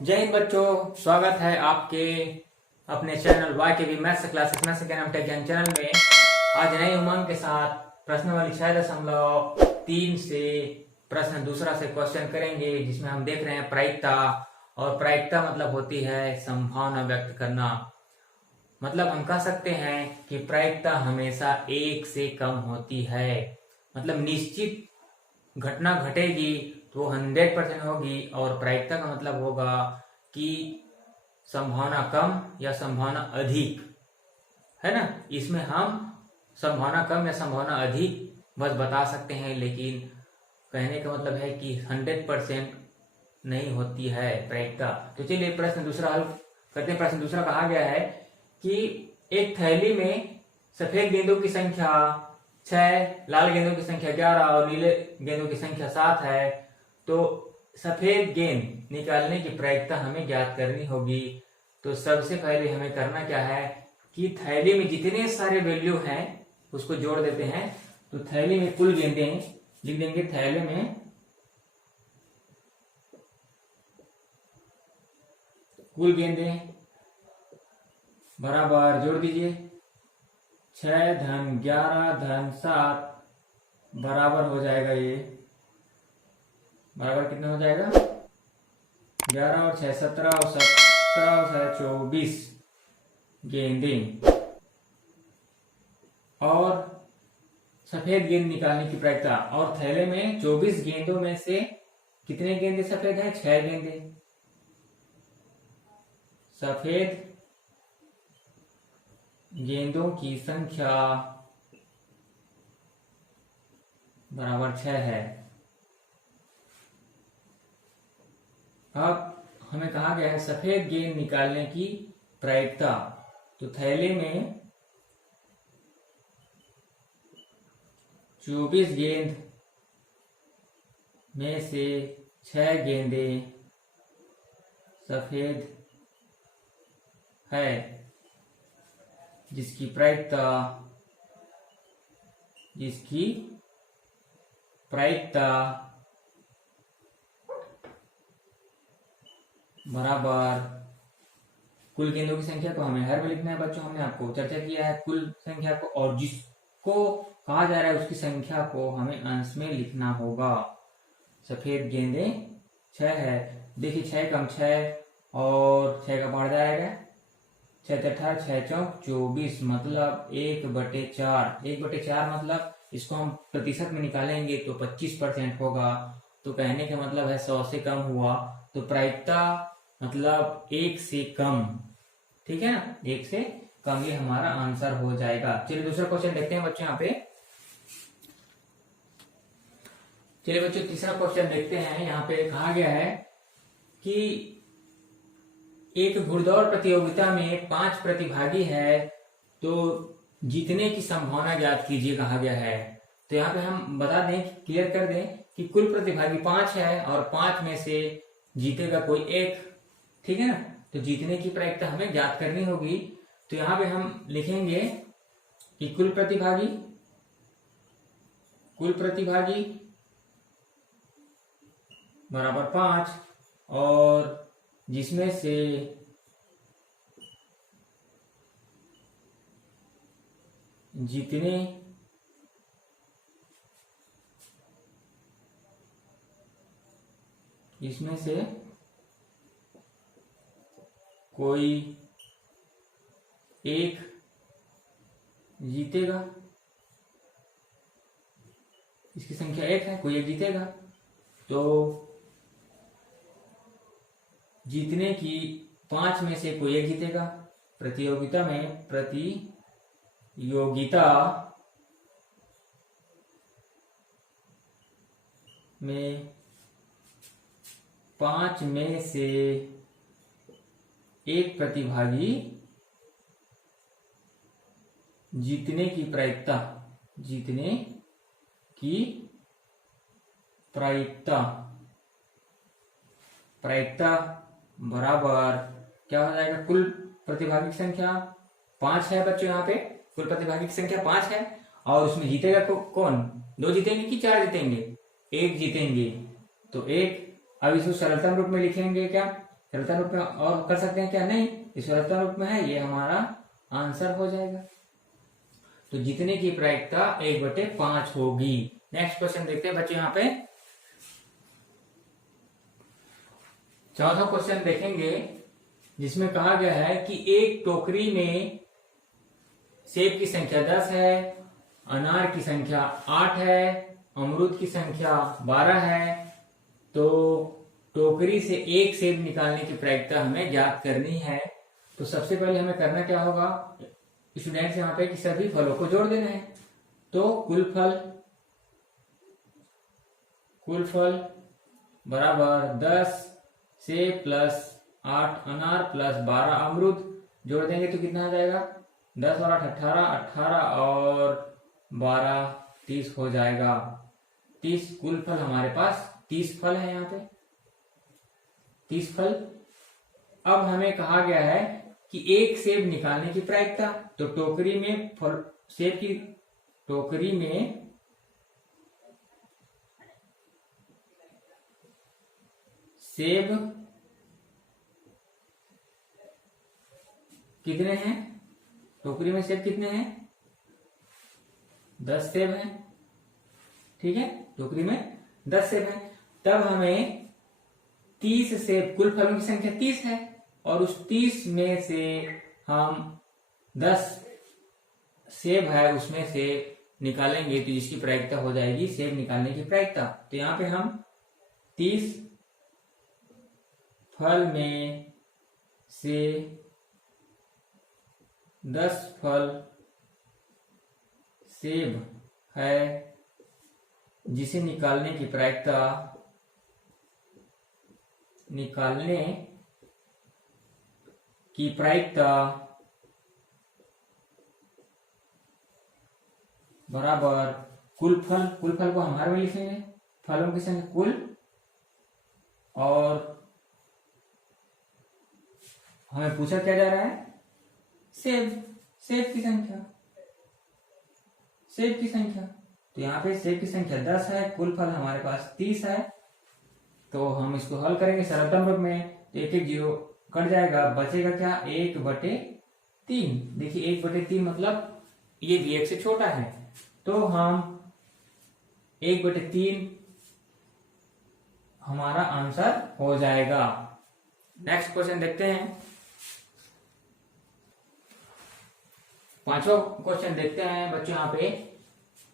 जय हिंद बच्चों, स्वागत है आपके अपने चैनल वाई के वी मैथ्स क्लासेस मैथ्स के नाम टेक ज्ञान चैनल में। आज नई उमंग के साथ प्रश्न वाली 6.3 से प्रश्न दूसरा से क्वेश्चन करेंगे, जिसमें हम देख रहे हैं प्रायिकता। और प्रायिकता मतलब होती है संभावना व्यक्त करना। मतलब हम कह सकते हैं कि प्रायिकता हमेशा एक से कम होती है। मतलब निश्चित घटना घटेगी तो 100% होगी, और प्रायिकता का मतलब होगा कि संभावना कम या संभावना अधिक, है ना। इसमें हम संभावना कम या संभावना अधिक बस बता सकते हैं, लेकिन कहने का मतलब है कि 100% नहीं होती है प्रायिकता। तो चलिए प्रश्न दूसरा हल करते हैं। प्रश्न दूसरा कहा गया है कि एक थैली में सफेद गेंदों की संख्या 6, लाल गेंदों की संख्या 11 और नीले गेंदों की संख्या 7 है। तो सफेद गेंद निकालने की प्रायिकता हमें ज्ञात करनी होगी। तो सबसे पहले हमें करना क्या है कि थैली में जितने सारे वैल्यू हैं उसको जोड़ देते हैं। तो थैली में कुल गेंदें लिख देंगे। थैली में कुल गेंदें बराबर जोड़ दीजिए 6 धन 11 धन 7 बराबर हो जाएगा। ये बराबर कितना हो जाएगा? 11 और 6 17 और 17 और 6 24 गेंदें। और सफेद गेंद निकालने की प्रायिकता। और थैले में 24 गेंदों में से कितने गेंदे सफेद हैं? 6 गेंदे। सफेद गेंदों की संख्या बराबर 6 है। अब हमें कहा गया है सफेद गेंद निकालने की प्रायिकता। तो थैले में 24 गेंद में से 6 गेंदे सफेद है, जिसकी प्रायिकता बराबर कुल गेंदों की संख्या को हमें हर में लिखना है बच्चों। हमने आपको चर्चा किया है कुल संख्या को, और जिसको कहा जा रहा है उसकी संख्या को हमें अंश में लिखना होगा। सफेद गेंदे 6 है। देखिए 6 कम 6 और 6 का बढ़ जाएगा 6 18 6 चौक 24, मतलब 1/4। 1/4 मतलब इसको हम प्रतिशत में निकालेंगे तो 25% होगा। तो कहने का मतलब है 100 से कम हुआ। तो प्रायिकता मतलब 1 से कम, ठीक है ना, 1 से कम, ये हमारा आंसर हो जाएगा। चलिए दूसरा क्वेश्चन देखते हैं बच्चों यहाँ पे। चलिए बच्चों तीसरा क्वेश्चन देखते हैं। यहाँ पे कहा गया है कि एक घुड़दौड़ प्रतियोगिता में 5 प्रतिभागी है, तो जीतने की संभावना ज्ञात कीजिए कहा गया है। तो यहाँ पे हम बता दें, क्लियर कर दें कि कुल प्रतिभागी 5 है और 5 में से जीतेगा कोई एक, ठीक है ना। तो जीतने की प्रायिकता हमें ज्ञात करनी होगी। तो यहाँ पे हम लिखेंगे कि कुल प्रतिभागी बराबर 5, और जिसमें से जीतने इसमें से कोई एक जीतेगा। इसकी संख्या 1 है, कोई एक जीतेगा। तो जीतने की 5 में से कोई एक जीतेगा। प्रतियोगिता में 5 में से एक प्रतिभागी जीतने की प्रायिकता बराबर क्या हो जाएगा? कुल प्रतिभागी की संख्या 5 है बच्चों। यहाँ पे कुल प्रतिभागी की संख्या 5 है, और उसमें जीतेगा कौन? 2 जीतेंगे कि 4 जीतेंगे? 1 जीतेंगे। तो 1, अब इसको सरलतम रूप में लिखेंगे क्या? सरलता रूप में और कर सकते हैं क्या? नहीं, इस सरलता रूप में है, ये हमारा आंसर हो जाएगा। तो जितने की प्रायिकता 1/5 होगी। नेक्स्ट क्वेश्चन देखते हैं बच्चों। यहाँ पे चौथा क्वेश्चन देखेंगे, जिसमें कहा गया है कि एक टोकरी में सेब की संख्या 10 है, अनार की संख्या 8 है, अमरूद की संख्या 12 है, तो टोकरी से एक सेब निकालने की प्रायिकता हमें ज्ञात करनी है। तो सबसे पहले हमें करना क्या होगा स्टूडेंट्स, यहाँ पे कि सभी फलों को जोड़ देना है। तो कुल फल बराबर 10 सेब प्लस 8 अनार प्लस 12 अमरूद, जोड़ देंगे तो कितना आ जाएगा? 10 और 8 18, 18 और 12 30 हो जाएगा। 30 कुल फल हमारे पास 30 फल है, यहाँ पे 30 फल। अब हमें कहा गया है कि एक सेब निकालने की प्रायिकता, तो टोकरी में फल सेब की टोकरी में सेब कितने हैं? टोकरी में सेब कितने हैं? 10 सेब हैं, ठीक है, टोकरी में 10 सेब हैं। तब हमें 30 सेब, कुल फलों की संख्या 30 है, और उस 30 में से हम 10 सेब है उसमें से निकालेंगे, तो जिसकी प्रायिकता हो जाएगी सेब निकालने की प्रायिकता। तो यहां पे हम 30 फल में से 10 फल सेब है, जिसे निकालने की प्रायिकता बराबर कुल फल को हम हर में लिखेंगे, फलों की संख्या कुल, और हमें पूछा क्या जा रहा है? सेब की संख्या। तो यहाँ पे सेब की संख्या 10 है, कुल फल हमारे पास 30 है, तो हम इसको हल करेंगे सरलतम रूप में, तो एक एक जीरो कट जाएगा, बचेगा क्या? 1/3। देखिए 1/3 मतलब ये भी 1 से छोटा है, तो हम 1/3 हमारा आंसर हो जाएगा। नेक्स्ट क्वेश्चन देखते हैं, पांचवा क्वेश्चन देखते हैं बच्चों।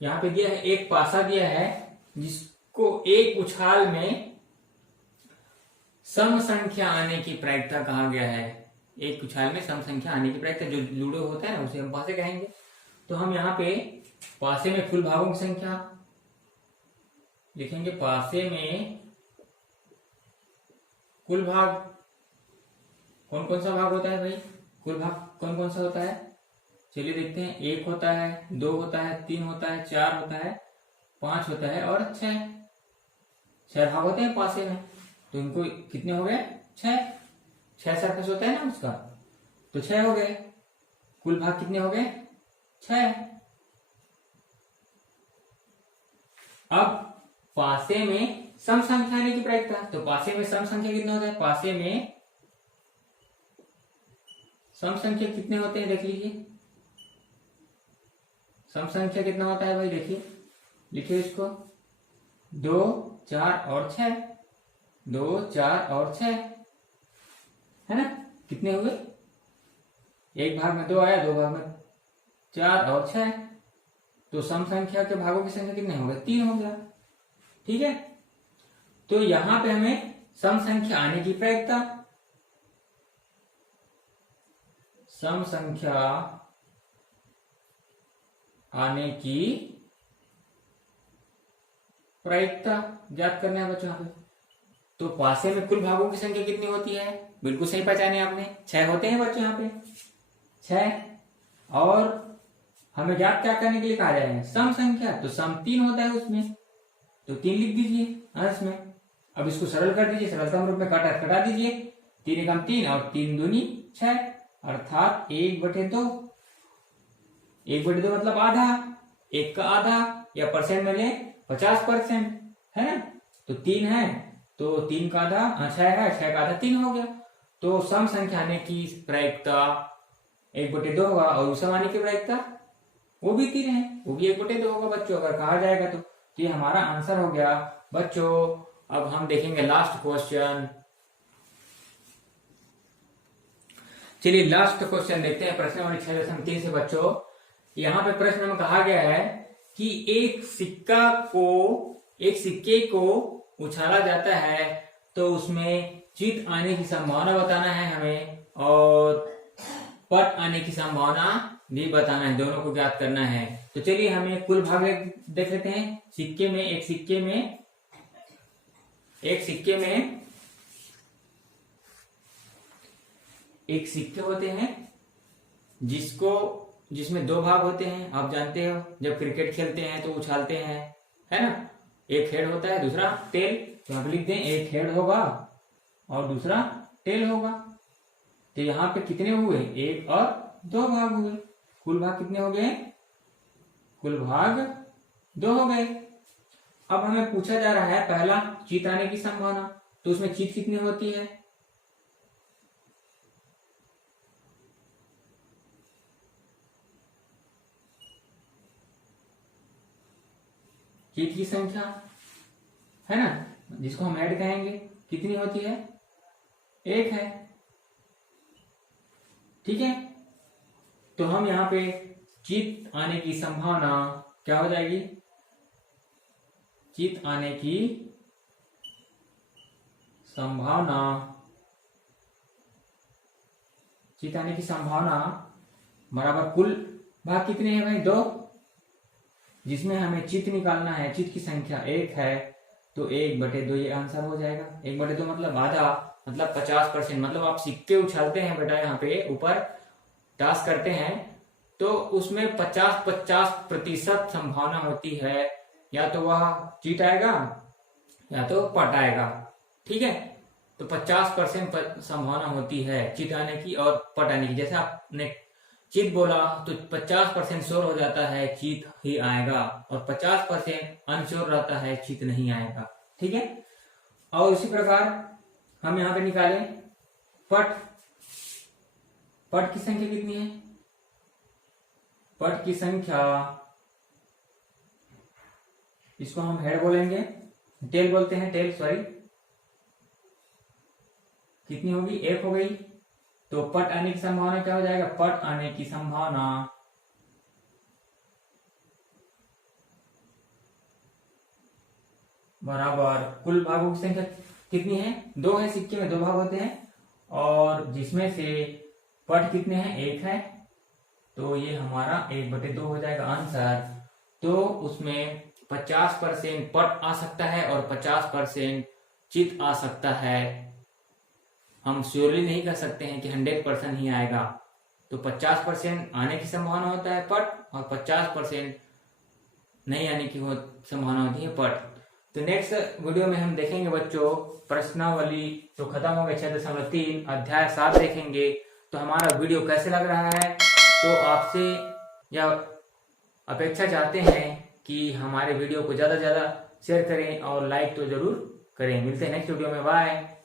यहाँ पे दिया है, एक पासा दिया है जिसको एक उछाल में सम संख्या आने की प्रायिकता कहा गया है। एक उछाल में सम संख्या आने की प्रायिकता, जो लूडो होता है ना, उसे हम पासे कहेंगे। तो हम यहाँ पे पासे में कुल भागों की संख्या लिखेंगे। पासे में कुल भाग कौन कौन सा भाग होता है भाई? कुल भाग कौन कौन सा होता है? चलिए देखते हैं। 1 होता है, 2 होता है, 3 होता है, 4 होता है, 5 होता है और 6 भाग होते हैं पासे में। तो इनको कितने हो गए? 6 सरफेस होता है ना उसका, तो 6 हो गए। कुल भाग कितने हो गए? 6। अब पासे में सम संख्या आने की प्रायिकता, तो पासे में सम संख्या कितना होता है? पासे में सम संख्या कितने होते हैं देख लीजिए। सम संख्या कितना होता है भाई? देखिए, लिखिए इसको, 2 4 और 6, 2 4 और 6 है ना। कितने हुए? एक भाग में 2 आया, 2 भाग में 4 और 6, तो सम संख्या के भागों की संख्या कितने हो गए? 3 हो गया, ठीक है। तो यहां पे हमें सम संख्या आने की प्रायिकता, सम संख्या आने की प्रायिकता ज्ञात करना है बच्चों। तो पासे में कुल भागों की संख्या कितनी होती है? बिल्कुल सही पहचाने आपने, 6 होते हैं बच्चों यहाँ पे, 6। और हमें ज्ञात क्या करने के लिए कहा जाएगा? सम संख्या, तो सम 3 होता है उसमें, तो 3 लिख दीजिए अंश में। अब इसको सरल कर दीजिए, सरलतम रूप में कटा दीजिए। 3 एकम 3 और 3 दूनी 6, अर्थात 1/2। 1/2 मतलब आधा, 1 का आधा, या परसेंट में ले 50% है ना, तो 3 है तो 3 का आधा 6 है, 6 का आधा 3 हो गया। तो सम संख्या आने की प्रायिकता 1/2 होगा और विषम आने की प्रायिकता वो भी 3 है, वो भी 1/2 होगा बच्चों, अगर कहा जाएगा तो। ये हमारा आंसर हो गया बच्चों। अब हम देखेंगे लास्ट क्वेश्चन। चलिए लास्ट क्वेश्चन देखते हैं प्रश्नावली 6.3 से बच्चों। यहाँ पे प्रश्न में कहा गया है कि एक सिक्के को उछाला जाता है तो उसमें चित आने की संभावना बताना है हमें, और पट आने की संभावना भी बताना है, दोनों को ज्ञात करना है। तो चलिए हमें कुल भाग देख लेते हैं। एक सिक्के में होते हैं जिसमें 2 भाग होते हैं। आप जानते हो जब क्रिकेट खेलते हैं तो उछालते हैं, है ना। एक हेड होता है, दूसरा टेल। तो आप लिख दें एक हेड होगा और दूसरा टेल होगा। तो यहाँ पे कितने हुए, 1 और 2 भाग हुए। कुल भाग कितने हो गए, कुल भाग 2 हो गए। अब हमें पूछा जा रहा है पहला चित आने की संभावना, तो उसमें चित कितनी होती है, चित की संख्या है ना, जिसको हम ऐड कहेंगे, कितनी होती है, 1 है। ठीक है, तो हम यहाँ पे चित आने की संभावना क्या हो जाएगी, चित आने की संभावना बराबर कुल भाग कितने हैं भाई, 2, जिसमें हमें चित निकालना है, चित की संख्या 1 है, तो 1/2 ये आंसर हो जाएगा। 1/2 मतलब आधा, मतलब 50%। मतलब आप सिक्के उछालते हैं बेटा, यहाँ पे ऊपर टास्क करते हैं तो उसमें 50-50% संभावना होती है, या तो वह चित आएगा या तो पट आएगा। ठीक है, तो 50% संभावना होती है चित आने की और पट आने की। जैसे आपने चित बोला तो 50% श्योर हो जाता है चित ही आएगा, और 50% अनश्योर रहता है चित नहीं आएगा। ठीक है, और इसी प्रकार हम यहाँ पे निकालें पट की संख्या कितनी है, पट की संख्या, इसको हम हेड बोलेंगे, टेल बोलते हैं, टेल सॉरी, कितनी होगी, 1 हो गई। तो पट आने की संभावना क्या हो जाएगा, पट आने की संभावना बराबर कुल भागों की संख्या कितनी है, 2 है। सिक्के में 2 भाग होते हैं और जिसमें से पट कितने हैं, 1 है, तो ये हमारा 1/2 हो जाएगा आंसर। तो उसमें 50% पट आ सकता है और 50% चित आ सकता है। हम श्योरली नहीं कर सकते हैं कि 100% ही आएगा। तो 50% आने की संभावना होता है पट, और 50% नहीं आने की संभावना होती है पट। तो नेक्स्ट वीडियो में हम देखेंगे बच्चों प्रश्नावली जो खत्म हो गया 6.3 अध्याय 7 देखेंगे। तो हमारा वीडियो कैसे लग रहा है, तो आपसे या अपेक्षा चाहते हैं कि हमारे वीडियो को ज्यादा से ज्यादा शेयर करें और लाइक तो जरूर करें। मिलते हैं नेक्स्ट वीडियो में, बाय।